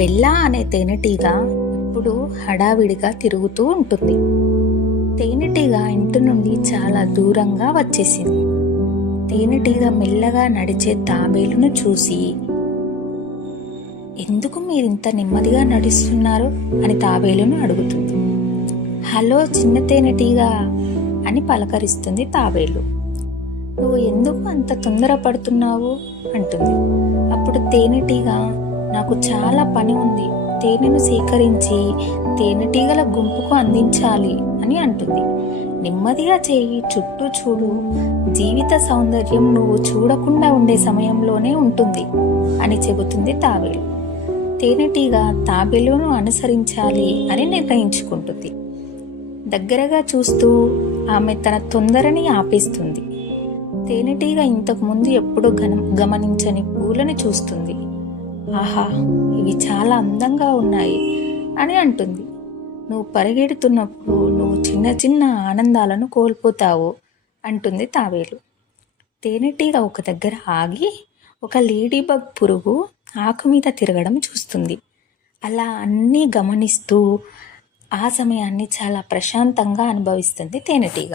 Bella అనే తేనెటీగ ఎప్పుడు హడావిడిగా తిరుగుతూ ఉంటుంది. తేనెటీగ ఇంటి నుండి చాలా దూరంగా వచ్చేసింది. తేనెటీగ మెల్లగా నడిచే తాబేలును చూసి ఎందుకు మీరు ఇంత నెమ్మదిగా నడుస్తున్నారు? అని తాబేలును అడుగుతుంది. హలో చిన్న తేనెటీగ అని పలకరిస్తుంది తాబేలు. నువ్వు ఎందుకు అంత తొందరపడుతున్నావు? అంటుంది. అప్పుడు తేనెటీగ నాకు చాలా పని ఉంది. తేనెను సేకరించి తేనెటీగల గుంపుకు అందించాలి అని అంటుంది. నెమ్మదిగా చేయి చుట్టూ చూడు. జీవిత సౌందర్యం నువ్వు చూడకుండా ఉండే సమయంలోనే ఉంటుంది అని చెబుతుంది తాబేలు. తేనెటీగ తాబేలును అనుసరించాలి అని నిర్ణయించుకుంటుంది. దగ్గరగా చూస్తూ ఆమె తన తొందరని ఆపేస్తుంది. తేనెటీగ ఇంతకు ముందు ఎప్పుడూ గమనించని పూలని చూస్తుంది. ఆహా ఇవి చాలా అందంగా ఉన్నాయి అని అంటుంది. నువ్వు పరిగెడుతున్నప్పుడు నువ్వు చిన్న చిన్న ఆనందాలను కోల్పోతావు అంటుంది తావేలు. తేనెటీగ ఒక దగ్గర ఆగి ఒక లేడీ బగ్ పురుగు ఆకు మీద తిరగడం చూస్తుంది. అలా అన్నీ గమనిస్తూ ఆ సమయాన్ని చాలా ప్రశాంతంగా అనుభవిస్తుంది తేనెటీగ.